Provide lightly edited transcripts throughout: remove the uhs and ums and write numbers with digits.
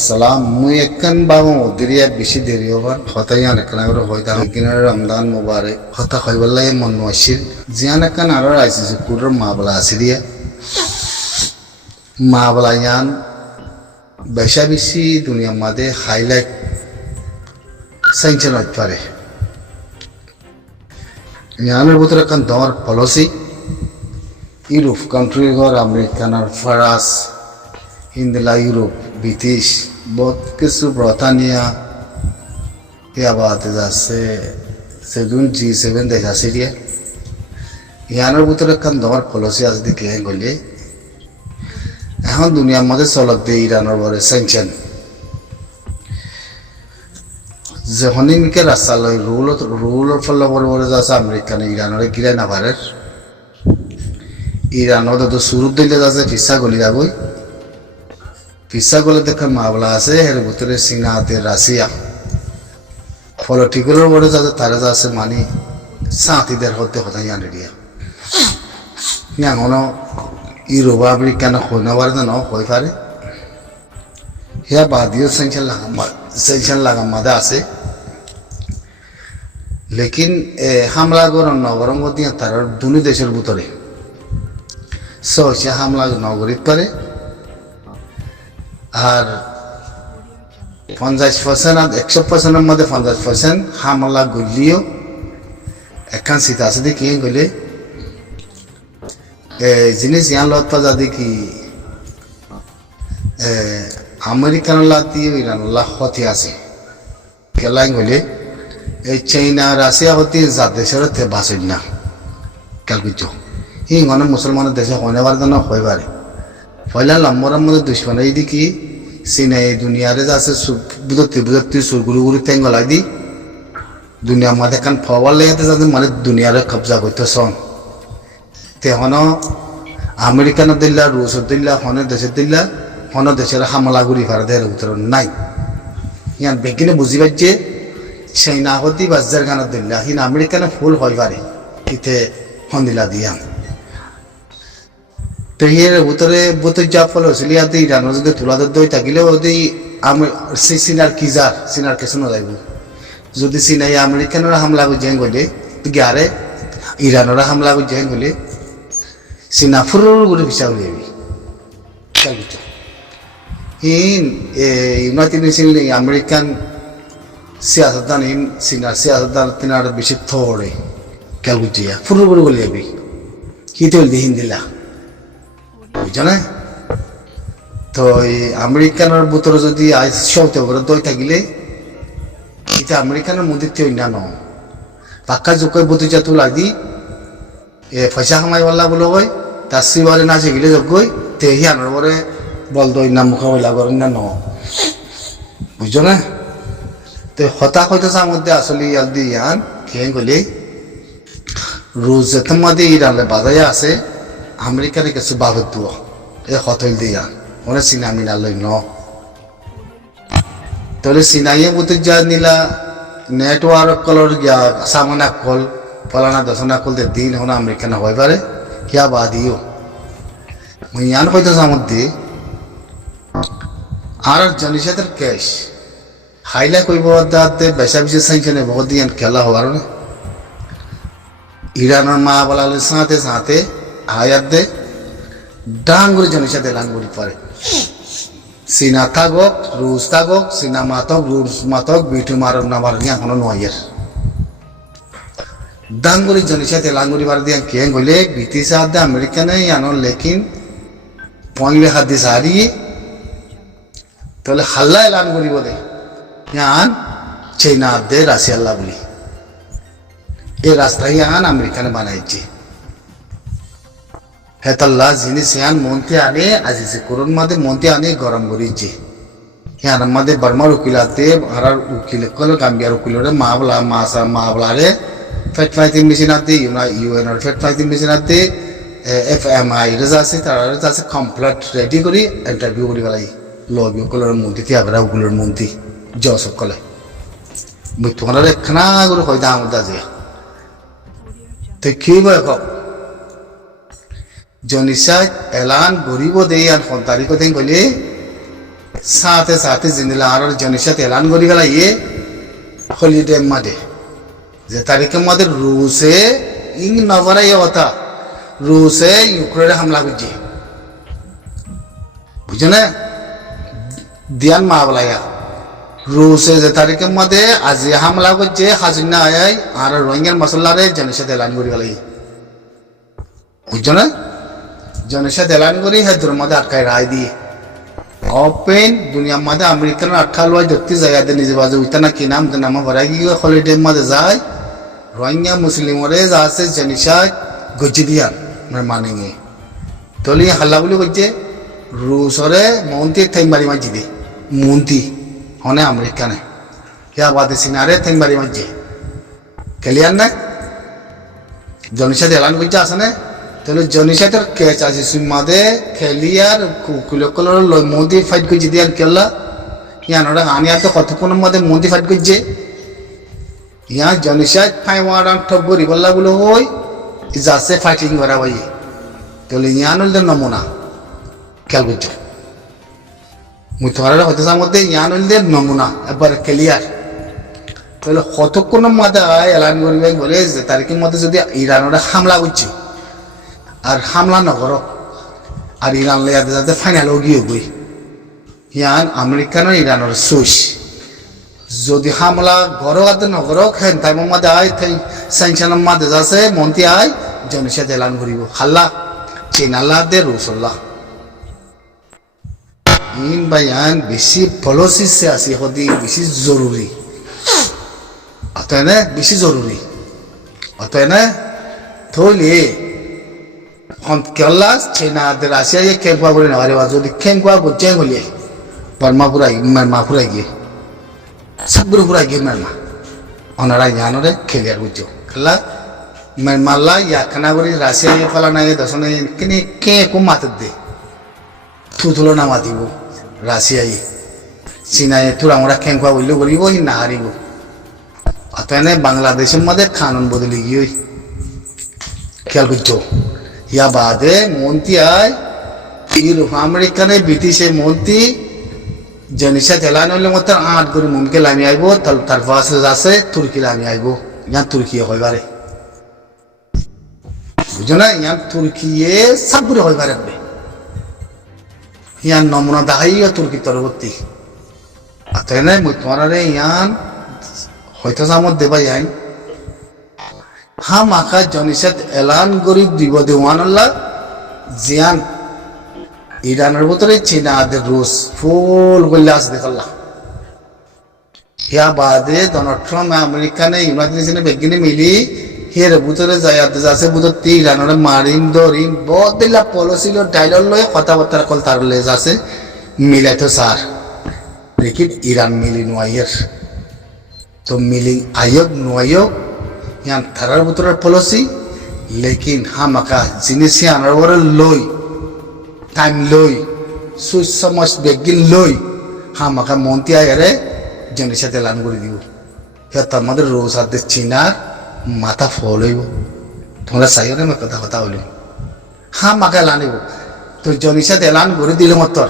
আসসালাম মুই একখান বাবু দেরিয়া বেশি দেরি হবার হতাই আনেকান করে হয়তো কিনার রমজান মুবারক হতা হইবার লাগে মন নয়ছিল জিয়ান একখান আরো আইসি যে কুড়র মা বলা আছে দিয়া মা বলা ইয়ান বেশা বেশি দুনিয়ার মাঝে হাইলাইট সাইনছেন হইতে পারে ইয়ানের ভিতরে একখান দর পলিসি ইউরোপ কান্ট্রি ঘর আমেরিকান ফরাস হিন্দলা ইউরোপ ব্রিটিশ বহুত কিছু ব্রিটানিয়া ইয়া বাদে যাচ্ছে সেগুন G7 দেশ আছে দিয়ে ইয়ানের ভিতরে একখান দর পলিসি আছে দিকে গেলে এখন দুনিয়ার মধ্যে চলক দিয়ে ইরানের বরে স্যাংশন যখনই মিকে রাস্তা লয় রুলের ফলে বড় বড় যাচ্ছে আমেরিকান ইরানের গিরায় না পারে ইরানও তো শুরুর দিলে যাচ্ছে ফিসা গলি যাবই ফিসা গলে দেখার মামলা আছে এর ভিতরে চীনাতে রাশিয়া পলিটিক্যালের বড় যাচ্ছে তারা যাচ্ছে মানি সাঁতিদের হতে হতাই আনে দিয়া এখনো ইউরোপ আমেরিকান হইনা পারে না হয়ে পারে হিয়া বাদিও সেকশন লাগা মাদা আছে লেকিন হামলা গরম নগরম দিয়ে তার দুনি দেশের ভিতরে সে হামলা নগরীত পারে আর 50% আর 100%-এর মধ্যে 50% হামলা গলিও একখান সীতা আছে দেখি গলে জিনিস ইয়ান লত পাজা দেখি আমেরিকান লাতি ইরান লা হতি আছে কেলাই গলে এই চাইনা রাশিয়া হতি যা দেশের তে বাসেন না ক্যালকুচ হিংনে মুসলমানের দেশে হনে পারে না হয়ে পারে পয়লা লম্বরের মধ্যে দুশ্মন এই দেখি চীনা এই দুনিয়ারে যাচ্ছে বুঝতে সুরগুরু তেঙ্গলাই দি দুনিয়ার মাঝে কান ফওয়ার লেগে যাতে মানে দুনিয়ারে কবজা করতে সন তেহন আমেরিকানের দিল্লা রুশের দিল্লা হনের দেশের দিল্লা হন দেশের হামলা গুড়ি ভারতের উত্তর নাই ইয়ান বেগিনে বুঝি পাচ্ছে চাইনা হতি বাজার গানের দিল্লা হিন আমেরিকানে ফুল হয় পারে ইতে হন্দিলা দিয়ান তো এর উত্তরে বুতর যা ফল হয়েছিল ইয়াতে ইরানের যদি তুলাদের দই থাকিলেও যদি চীনার কিজার চীনার কেসে নজাইব যদি চীনাই আমেরিকানের হামলা গুজিয়ান গলে গারে ইরানের হামলা গুজিয়ান গলে চীনা ফুরুর করে পিছা উলিয়াবি ইন ইউনাইটেড নেশন আমেরিকান সিয়াসতদান ইন চীনার সিয়াসতদান তিনার বেশি থরে কেল গুজিয়া ফুরুর করে উলিয়াবি কি তৈল দি হিন্দিলা বুঝছো না তো এই আমেরিকানের ভিতরে যদি আজ সৌতে করে দই থাকিলে এটা আমেরিকানের মধ্যে অন্যান্য পাক্কা যোগ্য বুদ্ধি তুলা দি পয়সা কামাইওয়ালা বলো গই তার সিবারে না শিখিলে যোগ্যই তে হিয়ানোর পরে বল দই না মোকাবিলা করেন না ন বুঝছো না তো হতাশ হইতেছে মধ্যে আসলে ইয়াল দি ইয়ান খেয়ে গলি রোজ যেতে মধ্যে ইরানে বাজায় আছে আমেরিকার কিছু বাবদ দুয়া এ হতইল দিয়া ওরা চীনা মিনা লই ন তাহলে চীনাইয়ে বুতে যা নিলা নেটওয়ার্ক কলর গিয়া সামনা কল ফলানা দশনা কল দে দিন হন আমেরিকান হয়ে পারে কিয়া বাদিও ইয়ান হয়তো মধ্যে আর জনিসাদের ক্যাশ হাইলা কইব দাতে বেশা বেশি সাইকেনে বহুত দিন খেলা হওয়ার না ইরানের মা বলালে সাথে সাথে হায়াত দে ডাঙ্গুরি জনের সাথে লাঙ্গুরি পারে চীনা থাকক রুশ থাকক চীনা মাতক রুশ মাতক বিটু মারক না মারক এখনো নয়ের ডাঙ্গুরি জনের সাথে লাঙ্গুরি পারে দিয়ে কে গলে ব্রিটিশ হাত আমেরিকানে ইয়ানোর লেকিন পয়লে হাত দিয়ে সারিয়ে তাহলে হাল্লা এলান করি বলে ইয়ান চীনা হাত দে রাশিয়াল্লা বলি এই রাস্তায় ইয়ান আমেরিকানে বানাইছে হেতাল্লা জিনিস ইয়ান মন্তে আনে আজিজে করুন মাদে মন্তে আনে গরম করিছে ইয়ান মাদে বার্মার উকিলাতে হারার উকিল কল গাম্বিয়ার উকিলরে মাবলা রে ফেট ফাইটিং মেশিন আতে ইউএনআর ফেট ফাইটিং মেশিন আতে এফএমআই রেজা আছে তারা আছে কমপ্লিট রেডি করি ইন্টারভিউ করি গলাই লবি উকিলের মন্ত্রী তিয়াগরা উকিলের মন্ত্রী জজ কলে তোমার একখানা করে হয়তো আমদা যে তো কি বয় জনিসা এলান গরিব দেই আর 5 তারিখ দিন গলে সাথে সাথে জিনিলা আর জনিসাত এলান করি গেলা ইয়ে হলিডে মাদে যে তারিখের মধ্যে রুশে ইং নভরা ইয়ে কথা রুশে ইউক্রেনে হামলা করছে বুঝছো না দিয়ান মাবলায়া রুশে যে তারিখের মধ্যে আজি হামলা করছে হাজিনা আয় আর রোহিঙ্গার মশলারে জনিসাত এলান করি গেলা বুঝছো না জনিসাত এলান করি হেদুর মধ্যে আটকায় রায় দিয়ে ওপেন দুনিয়ার মধ্যে আমেরিকান আটকা লয় দেখতে যায় নিজে বাজে উঠতে না কি নাম নাম ভরা গিয়ে হলিডে মধ্যে যায় রোহিঙ্গা মুসলিমরে যা আছে জনিসাত গজি দিয়ান মানে নিয়ে তলি হাল্লা বলে করছে রুশরে মন্ত্রী থাইমারি মাঝি দে মন্ত্রী হনে আমেরিকানে ইয়া বাদে সিনারে থাইমারি মাঝে ক্লিয়ার না জনিসাত এলান করছে আসে না তাহলে জনিসাতের কেচ আছে সুমাদে খেলিয়ার কুলকলর মন্ত্রী ফাইট করছে দিয়ার কেলা ইয়ানোরা আনিয়া তো কতক্ষণের মধ্যে মন্ত্রী ফাইট করছে ইয়া জনিসাত ফাইওয়ারান ঠক গরি বললা বলে ওই যাচ্ছে ফাইটিং করা ভাই তাহলে ইয়ান হইলে নমুনা খেয়াল করছো মুই তোমার হতে মধ্যে ইয়ান হইলে নমুনা একবার ক্লিয়ার তাহলে কতক্ষণের মধ্যে এলান করবে বলে যে তারিখের মধ্যে যদি ইরানোরা হামলা করছে আর হামলা নকর আর ইরান লেয়াতে যাতে ফাইনালও গিয়ে বই ইয়ান আমেরিকানের ইরানের সুইচ যদি হামলা ঘরও আতে নগরক হেন টাইমের মধ্যে আয় স্যাংশনের মধ্যে যাচ্ছে মন্ত্রী আয় জনিসাত এলান করিব হাল্লা চীনাল্লা দে রুসল্লা ইন বা ইয়ান বেশি পলিসি আছে সদি বেশি জরুরি অতএব বেশি জরুরি অতএব থইলে কেলা চীনা রাশিয়া ইয়ে খেম কোয়া করে নেওয়ারে যদি খেম কোয়া করছে বলিয়ে বর্মা পুরা গিয়ে সবগুলো পুরা গিয়ে মারমা ওনারা জানরে খেলিয়ার বুঝছো খেলা মারলা ইয়া খানা করে রাশিয়া ইয়ে ফেলা নাই দশনে কিনে কে কো মাত দে থুতুলো না মাতিব রাশিয়া ইয়ে চীনা তোরা আমরা খেম কোয়া বললে বলিব না হারিব অতএব বাংলাদেশের মধ্যে কানুন বদলে গিয়ে খেয়াল করছো ইয়া বাদে মন্ত্রী আয় ইউরোপ আমেরিকানে ব্রিটিশে মন্ত্রী জনিসাত এলান হইলে মতো 8 করে মুমকে লামি আইব তার পাশে আছে তুর্কি লামি আইব ইয়ান তুর্কি হইবারে বুঝো না ইয়ান তুর্কিয়ে সবগুলো হইবারে ইয়ান নমুনা দেখাইও তুর্কি তরবর্তী আতাই নাই মুই তোমার ইয়ান হয়তো আমার দেবা যাই হাম আকা জনিসাত এলান করি দিব দেওয়ানাল্লাহ জিয়ান ইরানের ভিতরে চীনা আদের রুশ ফুল গল্লা আছে দেখল্লা ইয়া বাদে ডোনাল্ড ট্রাম্প আমেরিকানে ইউনাইটেড নেশনে বেগিনে মিলি হের ভিতরে যায় আছে ভিতর ইরানের মারিন দরিন বহুত দিলা পলিসি লো ডায়লগ লয় কথাবার্তা কল তার লেজ আছে মিলাই তো স্যার লেকিন ইরান মিলি নোয়াইয়ের তো মিলি আয়োগ নোয়াইয়োগ ইয়ান থারার ভিতরের পলিসি লেকিন হামাকা জিনিস আনার বড় লই টাইম লই সুইচ সময় বেগিন লই হামাকা মন্ত্রী আয়ারে জনিসাত এলান করে দিব তার মধ্যে রোজ হাতে চীনার মাথা ফল হইব তোমরা চাইও না কথা কথা বলি হামাকা এলানিব তো জনিসাত এলান করে দিলে মতর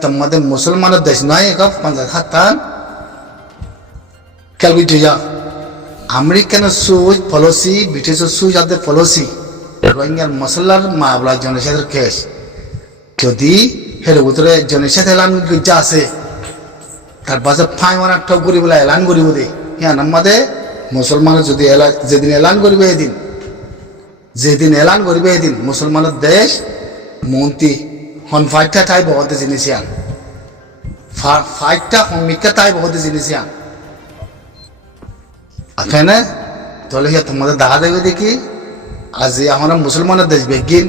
তার মধ্যে মুসলমানের দেশ নয় এক 50 খেয়াল বুঝতে যা আমেরিকানের সুইচ পলিসি ব্রিটিশের সুইচ আদের পলিসি রোহিঙ্গার মশলার মামলা জনসাধারণ কেস যদি হের ভিতরে জনসাধারণ এলান যা আছে তার পাশে ফাইমার ঠক করি বলে এলান করিব দে হ্যাঁ আমাদের মুসলমানের যদি যেদিন এলান করবে যেদিন এলান করবে এদিন মুসলমানের দেশ মন্ত্রী হন ফাইটটা তাই বহুত জিনিস আন ফাইটটা সমীক্ষা তাই বহুত জিনিস আন আছে না তাহলে তোমাদের দেখা দেবে দেখি আজ আমরা মুসলমানের দেশ বেগিন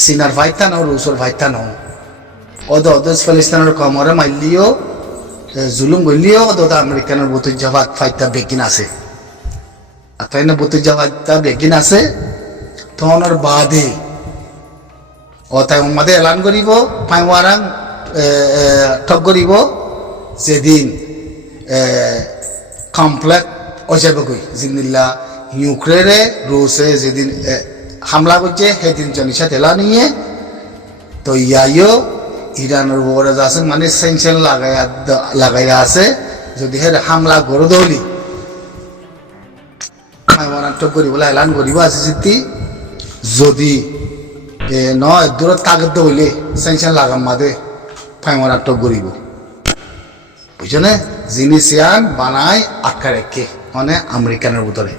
চীনার ফাইটটা নাও রুশর ফাইটটা নাও ওদের ফিলিস্তিনের কমরে মারলিও জুলুম করলিও ওদের আমেরিকানের বতুজাবাদ ফাইটটা বেগিন আছে আর তাই না বতুজাবাদটা বেগিন আছে তখন ওর বাদে ও তাই আমাদের এলান করিব পাইওয়ারাং ঠক করিব যেদিন কমপ্লেট অজাবগই জিন্দিল্লা ইউক্রেনে রুশে যেদিন হামলা করছে সেদিন জনিসাত এলান নিয়ে তো ইয়াইও ইরানের উপরে আছে মানে সেনশন লাগাইয়া আছে যদি হে হামলা করে দৌলি মারাত্মক করি বলে এলান করিব আছে জিতি যদি নয় দূরত কাগজ হইলে সেনশন লাগাম মাদে মারাত্মক করিব বুঝছো জিনিস ইয়ান বানায় আটকা রেখে মানে আমেরিকানের ভিতরে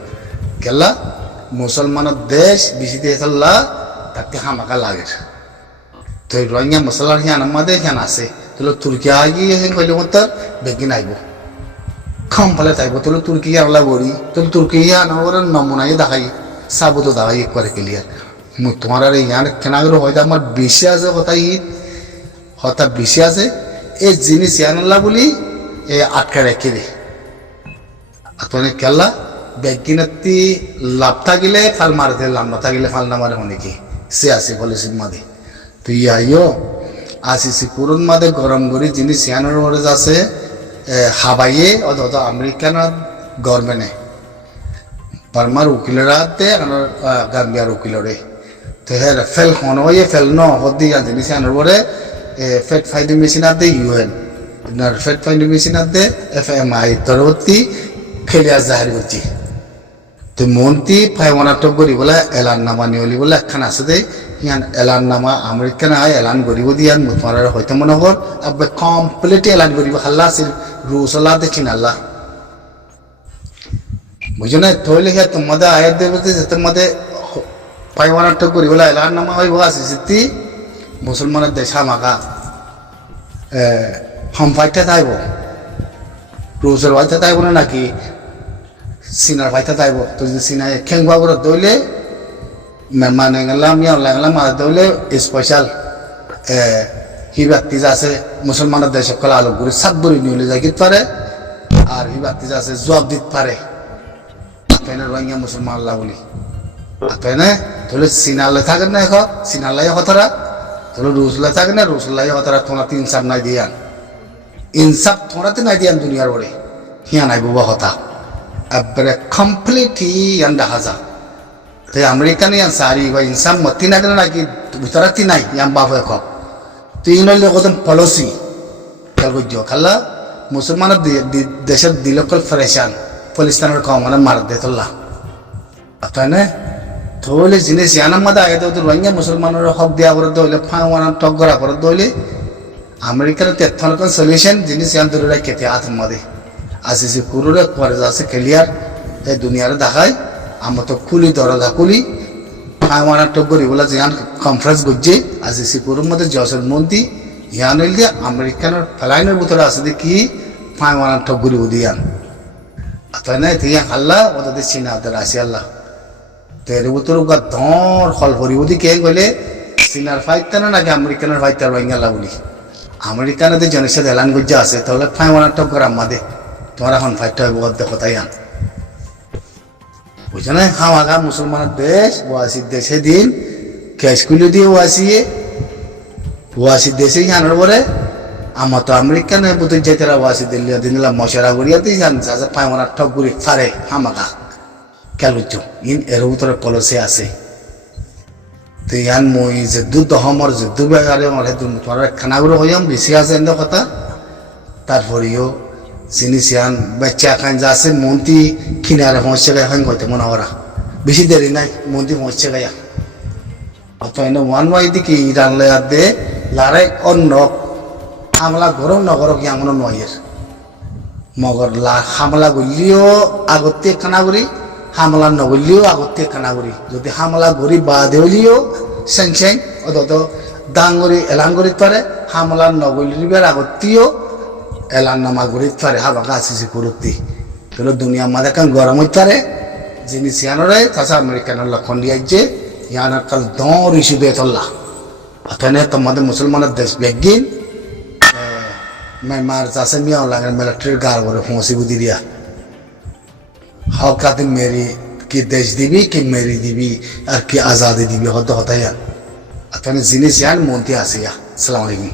কেলা মুসলমানের দেশ বেশি দিয়ে চললা তাকে হামাকা লাগে তো রোহিঙ্গা মশলার হিয়ান আমাদের হিয়ান আছে তাহলে তুর্কি আগিয়ে কইলে মতো বেগিন আইব খাম ফেলে তাইব তাহলে তুর্কি আনলা বড়ি তাহলে তুর্কি আনার নমুনাই দেখাই সাবুতো দেখাই করে ক্লিয়ার তোমার আর ইয়ান কেনাগুলো হয়তো আমার বেশি আছে হতা বেশি আছে এই জিনিস ইয়ান আনলা বলি এ আটকা রেখে দে আপনি কেলা বেগিনাতি লাভ থাকিলে ফাল মারতে লাভ না থাকিলে ফাল না মারে অনেকে সে আছে পলিসির মাঝে তো ইয়াইও আসিসি পুরন মাঝে গরম করি যিনি সিয়ানোর মরে আছে হাবাইয়ে অথবা আমেরিকান গভর্নমেন্টে বার্মার উকিলেরা গাম্বিয়ার উকিলরে তো হ্যাঁ ফেল হয়ে ফেল ন হদি যিনি সিয়ানোর পরে ফেট ফাইন্ডিং মেশিন আছে ইউএন ফেট ফাইন্ডিং মেশিন আছে FMI তরবর্তী ফেলিয়া জাহির করছি তো মন্ত্রী ফাইমানাটক করি বলে এলান নামা নিয়লি বলে একখান আছে দে ইয়ান এলান নামা আমেরিকান আয় এলান করিব দিয়ান তোমার হয়তো মনে হর আবে কমপ্লিট এলান করিব হাল্লা আছে রুস আল্লাহ দেখি না আল্লাহ বুঝো না থইলে হিয়া তোমাদের আয়াত দেবে যে তোমাদের ফাইমানাটক করি বলে এলান নামা হইব আছে সিদ্ধি মুসলমানের দেশ হামাকা হাম ফাইটটা তাইব রুসের ভাইটা তাইব না নাকি সিনার ভাইটা তাইব তো যদি সিনায় খেংবা করে দইলে মানে গেলাম গেলাম আর দইলে স্পেশাল হি ব্যক্তি আছে মুসলমানের দেশ সকল আলোক করে সাত বড়ি নিয়ে যায় গিয়ে পারে আর হি ব্যক্তি আছে জবাব দিতে পারে আপনি রোহিঙ্গা মুসলমান আল্লাহ বলি আপনি তাহলে সিনালে থাকেন না এখন সিনালাই হতরা তাহলে রুসলাই থাকে না রুসলাই হতরা তোমরা 3-4 নাই দিয়ান ইনসাফ তোমরাতে নাই দিয়ান দুনিয়ার ওরে হিয়া নাই বুবা হতা একবারে কমপ্লিটলি ইয়ান দেখা যা তাই আমেরিকান ইয়ান সারি বা ইনসাফ মতি না দিলে নাকি ভিতরাতি নাই ইয়ান বাপ এখন তুই নইলে কদম পলিসি খেয়াল করছ খাল্লা মুসলমানের দেশের দিলকল ফ্রেশান পলিস্তানের কম মানে মার দে তোল্লা তাই না তাহলে জিনিস ইয়ানার মধ্যে আগে তো রোহিঙ্গা মুসলমানের হক দেওয়া করে দইলে ফাঁক টক করা করে দইলে আমেরিকার তেথনকল সলিউশন জিনিস ইয়ান দূরে খেতে আতম মধ্যে আসিসি কুরুরে পরে যাচ্ছে ক্লিয়ার এই দুনিয়ারে দেখায় আমরা তো খুলি দরজা খুলি ফাঁক টক করি বলে যে ইয়ান কনফারেন্স করছে আসিসি কুরুর মধ্যে জসের মন্ত্রী ইয়ান হইলে আমেরিকানের ফ্লাইনের ভিতরে আছে দেখি ফাঁক টক করি উদিয়ান তাই না তুই হাল্লা ওদের চিনা ওদের আসি আল্লাহ তের ভিতরে ধর হল ভরি ওদি কে গেলে সিনার ফাইটটা না নাকি আমেরিকানের ফাইটটা রোহিঙ্গা বলি আমেরিকানদের জনের সাথে এলান গজ্জা আছে তাহলে ফাইমানাটক করে আমাদে তোমার এখন ফাইটটা হইব দেখো তাই আন বুঝছো না হামাকা মুসলমানের দেশ ওয়াসির দেশে দিন ক্যাশগুলো দিয়ে ওয়াসির দেশে জানার পরে আমার তো আমেরিকানের বুঝতে যেতে ওয়াসি দিল্লি দিলাম মশারা করিয়া দিয়ে জান ফাইমানাটক করে ফারে হামাকা খেয়াল করছো এর ভিতরে পলিসি আছে তো ইয়ান মই যে দুধ হমর যে দুবারে আমার তোমার খানাগুলো হইয়াম বেশি আছে এনে কথা তারপরেও জিনিস ইয়ান বাচ্চা খান যা আছে মন্ত্রী কিনারে পৌঁছে গায়ে হয় হয়তো মনে ওরা বেশি দেরি নাই মন্ত্রী পৌঁছে গায়া অত এনে ওয়ান ওয়াই দিকে ইরান লেয়ার দে লড়াই অন্য হামলা গরম নগরক এমন নয়ের মগর হামলা করলিও আগতে খানাগুড়ি হামলা নগরলিও আগতে খানাগুড়ি যদি হামলা গড়ি বাদে হলিও সেং সেং অত ডাঙরি এলান করিতে পারে হামলা নগরলিবার আগতেও এলান নামা করিতে পারে হাবাকা আসিছে করতে তাহলে দুনিয়া মাঝে কান গরম হইতে পারে জিনিস ইয়ানরে তাছা আমেরিকানের লক্ষণ দিয়েছে ইয়ানার কাল দর ইস্যু দিয়ে চললা অথনে তোমাদের মুসলমানের দেশ বেগিন মার চাষে মিয়াও লাগে মিলিটারির গার করে পৌঁছি বুঝি দিয়া হক মেরি কি দেশ দিবি কি মেরি দিবি আর কি আজাদি দিবি হতে হতাই আর জিনিস ইয়ান মন্ত্রী আসিয়া আসসালামু আলাইকুম।